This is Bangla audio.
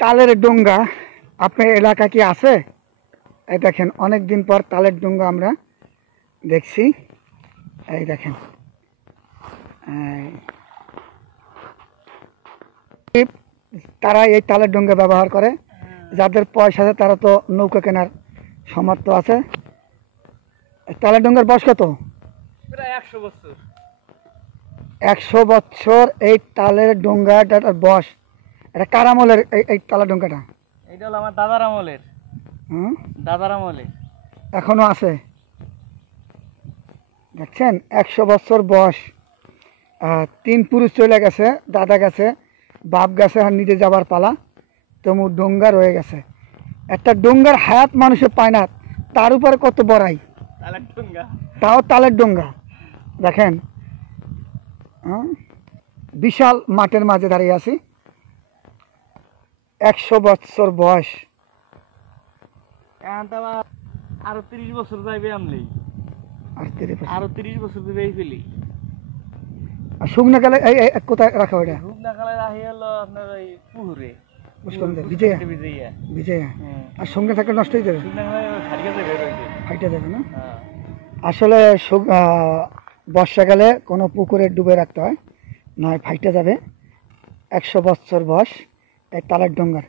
তালের ডোঙ্গা আপনার এলাকা কি আছে? এই দেখেন অনেক দিন পর তালের ডোঙ্গা আমরা দেখছি। এই দেখেন তারা এই তালের ডোঙ্গা ব্যবহার করে। যাদের পয়সা আছে তারা তো নৌকা কেনার সামর্থ্য আছে। তালের ডোঙ্গার বয়স কত? প্রায় 100 বছর। 100 বছর এই তালের ডোঙ্গাটার বয়স। এটা কার আমলের এই তালের ডোঙ্গাটা? এটা হলো আমার দাদার আমলের। দাদার আমলের এখনো আছে দেখছেন। 100 বছর বয়স। 3 পুরুষ চলে গেছে, দাদা গেছে, বাপ গেছে, আর নিজে যাবার পালা। তবু ডোঙ্গা রয়ে গেছে। একটা ডোঙ্গার হায়াত মানুষে পায় না, তার উপরে কত বড়াই। তালের ডোঙ্গা, তাও তালের ডোঙ্গা দেখেন। বিশাল মাঠের মাঝে দাঁড়িয়ে আছি। 100 বছর বয়স। এখন তো আমার আরো 30 বছর যাইবে আমলেই। আরো 30 বছর দিবে এই ফেলি। আর শুকনা কালে কোথায় রাখা ওইটা? শুকনা কালে রাখি হলো আপনার ওই পুকুরে ভিজাইয়া। আর সঙ্গে থাকলে নষ্ট হয়ে যাবে, শুকনা কালে খারিয়া যাবে, ফাইটা যাবে না। আসলে বর্ষাকালে কোনো পুকুরে ডুবে রাখতে হয়, নয় ফাইটা যাবে। 100 বছর বয়স এই তালের ডোঙ্গার।